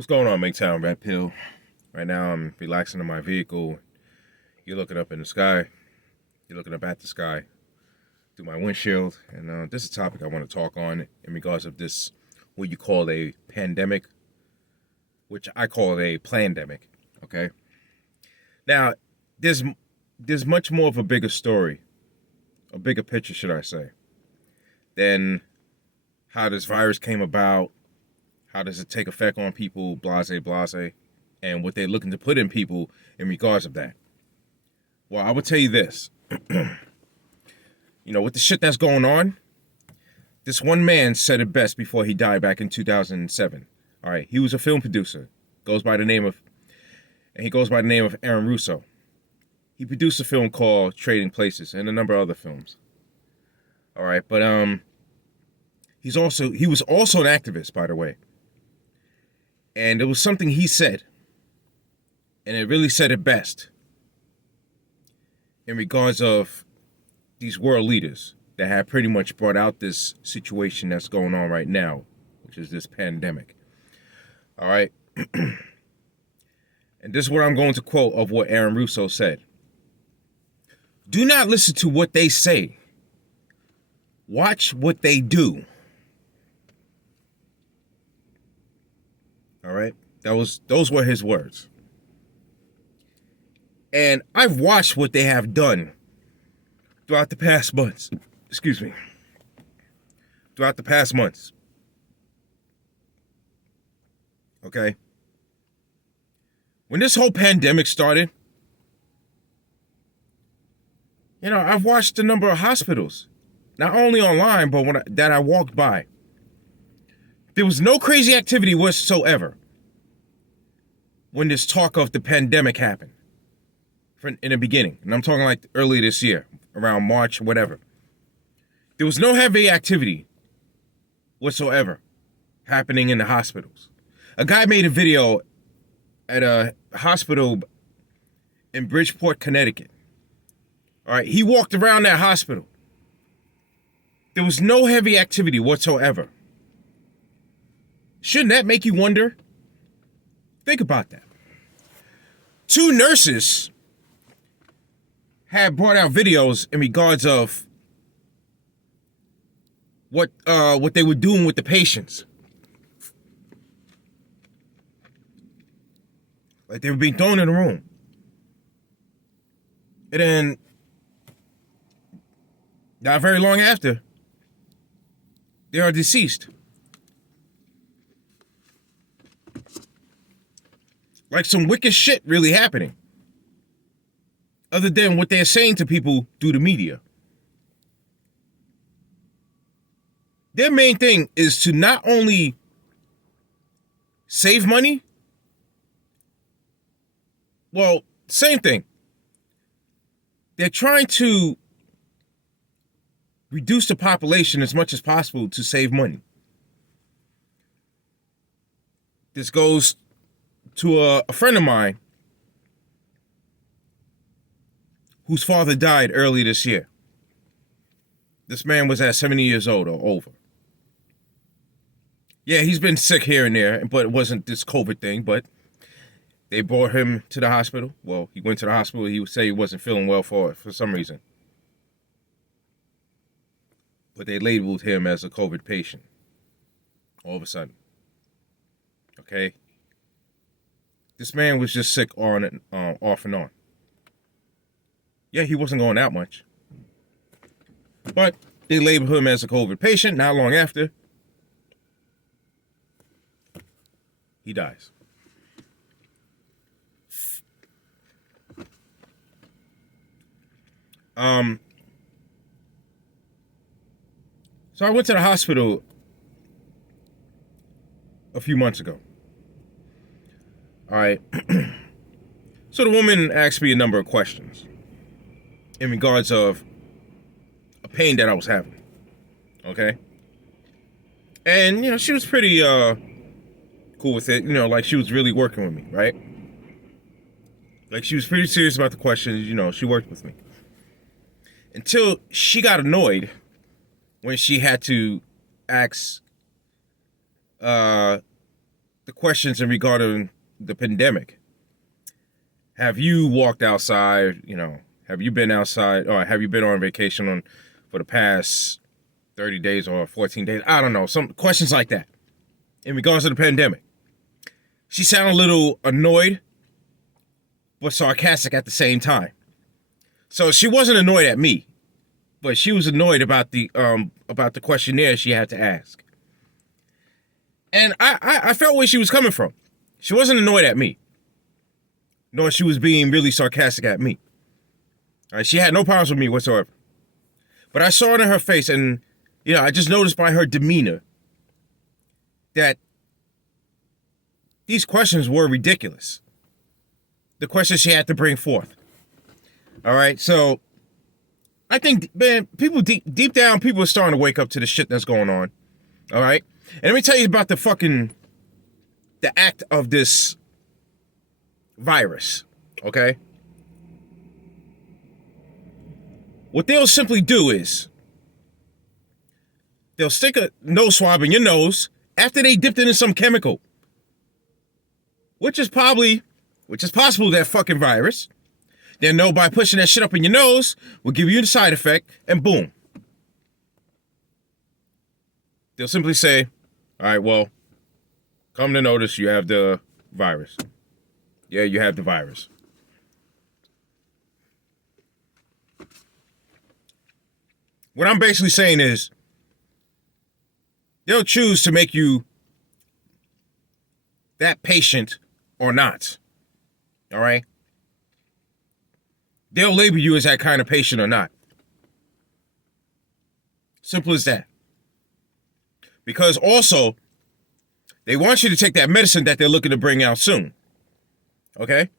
What's going on, MGTOW and RP? Right now, I'm relaxing in my vehicle. You're looking up in the sky. You're looking up at the sky through my windshield. And this is a topic I want to talk on in regards of this, what you call a pandemic, which I call a plandemic. Okay. Now, there's much more of a bigger story, a bigger picture, should I say, than how this virus came about. How does it take effect on people, blase, and what they're looking to put in people in regards of that? Well, I would tell you this. With the shit that's going on, this one man said it best before he died back in 2007. All right, he was a film producer, he goes by the name of Aaron Russo. He produced a film called Trading Places and a number of other films. All right, but he was also an activist, by the way. And it was something he said, and it really said it best in regards of these world leaders that have pretty much brought out this situation that's going on right now, which is this pandemic. All right. And this is what I'm going to quote of what Aaron Russo said. Do not listen to what they say. Watch what they do. All right. Those were his words. And I've watched what they have done throughout the past months. Excuse me. Throughout the past months. Okay. When this whole pandemic started, I've watched a number of hospitals, not only online, but that I walked by. There was no crazy activity whatsoever when this talk of the pandemic happened in the beginning. And I'm talking like early this year, around March, whatever. There was no heavy activity whatsoever happening in the hospitals. A guy made a video at a hospital in Bridgeport, Connecticut. All right, he walked around that hospital. There was no heavy activity whatsoever. Shouldn't that make you wonder? Think about that. Two nurses had brought out videos in regards of what they were doing with the patients. Like they were being thrown in a room. And then, not very long after, they are deceased. Like some wicked shit really happening. Other than what they're saying to people through the media. Their main thing is to not only save money. Well, same thing. They're trying to reduce the population as much as possible to save money. This goes to a friend of mine whose father died early this year. This man was at 70 years old or over. Yeah, he's been sick here and there, but it wasn't this COVID thing, but they brought him to the hospital. Well, he went to the hospital. He would say he wasn't feeling well for some reason. But they labeled him as a COVID patient all of a sudden. Okay? This man was just sick on and off and on. Yeah, he wasn't going out much. But they labeled him as a COVID patient. Not long after, he dies. So I went to the hospital a few months ago. All right. So the woman asked me a number of questions in regards of a pain that I was having. Okay. And, she was pretty cool with it. Like she was really working with me, right? Like she was pretty serious about the questions. She worked with me. Until she got annoyed when she had to ask the the questions in regard to the pandemic. Have you walked outside? Have you been outside, or have you been on vacation for the past 30 days or 14 days? I don't know. Some questions like that in regards to the pandemic. She sounded a little annoyed, but sarcastic at the same time. So she wasn't annoyed at me, but she was annoyed about the questionnaire she had to ask. And I felt where she was coming from. She wasn't annoyed at me, nor she was being really sarcastic at me. All right, she had no problems with me whatsoever. But I saw it in her face, and I just noticed by her demeanor that these questions were ridiculous. The questions she had to bring forth. All right, so I think, man, people deep down, people are starting to wake up to the shit that's going on. All right, and let me tell you about the act of this virus. Okay, what they'll simply do is they'll stick a nose swab in your nose after they dipped it in some chemical, which is possible that fucking virus. They'll know by pushing that shit up in your nose will give you the side effect, and boom. They'll simply say, all right, well, come to notice you have the virus. Yeah, you have the virus. What I'm basically saying is they'll choose to make you that patient or not. All right? They'll label you as that kind of patient or not. Simple as that. Because also, they want you to take that medicine that they're looking to bring out soon. Okay?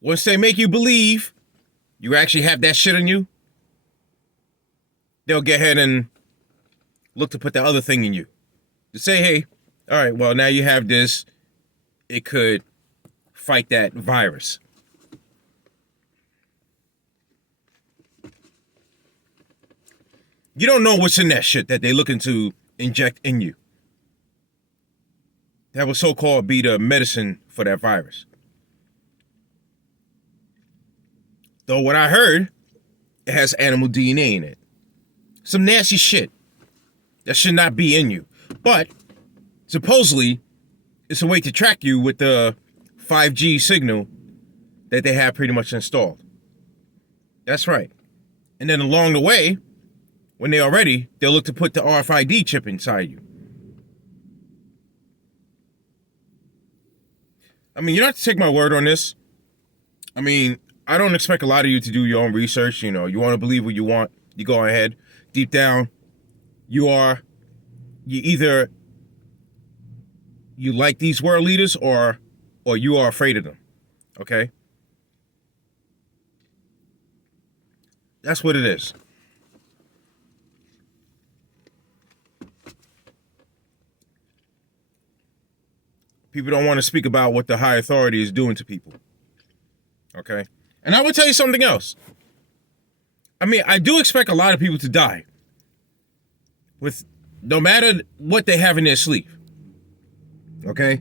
Once they make you believe you actually have that shit in you, they'll go ahead and look to put the other thing in you. To say, hey, all right, well, now you have this. It could fight that virus. You don't know what's in that shit that they're looking to inject in you. That would so-called be the medicine for that virus. Though what I heard, it has animal DNA in it. Some nasty shit that should not be in you. But supposedly, it's a way to track you with the 5G signal that they have pretty much installed. That's right. And then along the way, when they are ready, they'll look to put the RFID chip inside you. I mean, you don't have to take my word on this. I mean, I don't expect a lot of you to do your own research. You want to believe what you want, you go ahead. Deep down, you either you like these world leaders or you are afraid of them. Okay? That's what it is. People don't want to speak about what the high authority is doing to people. Okay? And I will tell you something else. I mean, I do expect a lot of people to die with no matter what they have in their sleeve. Okay?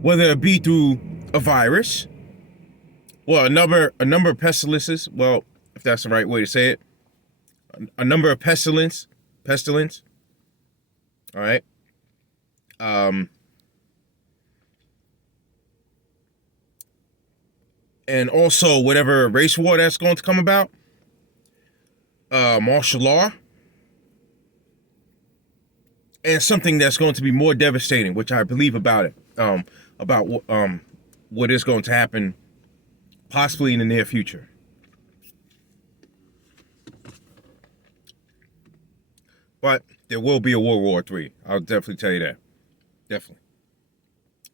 Whether it be through a virus, well, a number of pestilences, well, if that's the right way to say it, a number of pestilence, all right? And also whatever race war that's going to come about, martial law, and something that's going to be more devastating, which I believe about it, about what is going to happen possibly in the near future. But there will be a World War III. I'll definitely tell you that. Definitely.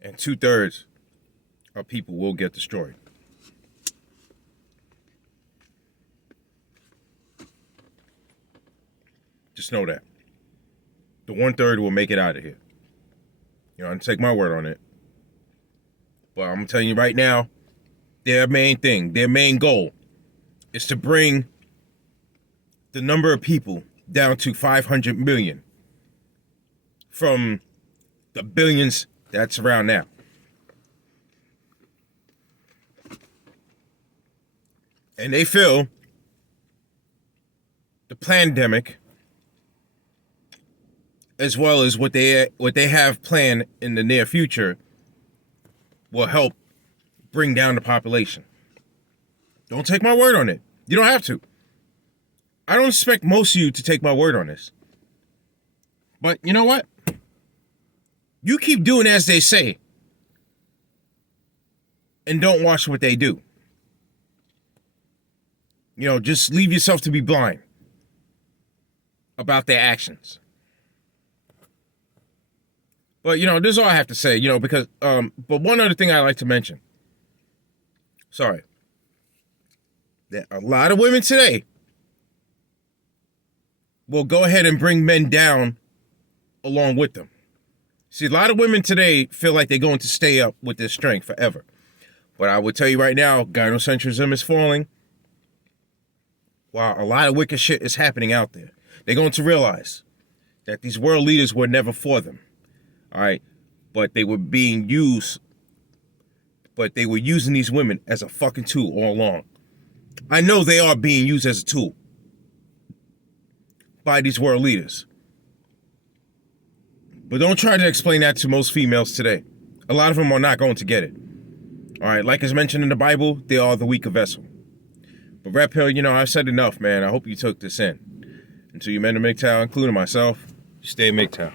And 2/3 of people will get destroyed. Just know that. The 1/3 will make it out of here. I'm take my word on it. But I'm telling you right now, their main thing, their main goal is to bring the number of people down to 500 million from the billions that's around now. And they feel the plandemic, as well as what they have planned in the near future, will help bring down the population. Don't take my word on it. You don't have to. I don't expect most of you to take my word on this. But you know what? You keep doing as they say and don't watch what they do. You know, just leave yourself to be blind about their actions. But, you know, this is all I have to say, you know, because, but one other thing I like to mention. Sorry. That a lot of women today will go ahead and bring men down along with them. See, a lot of women today feel like they're going to stay up with their strength forever. But I would tell you right now, gynocentrism is falling. While a lot of wicked shit is happening out there. They're going to realize that these world leaders were never for them. All right? But they were being used. But they were using these women as a fucking tool all along. I know they are being used as a tool by these world leaders. But don't try to explain that to most females today. A lot of them are not going to get it. All right, like it's mentioned in the Bible, they are the weaker vessel. But Red Pill, you know, I've said enough, man. I hope you took this in. Until you men of MGTOW, including myself, stay MGTOW.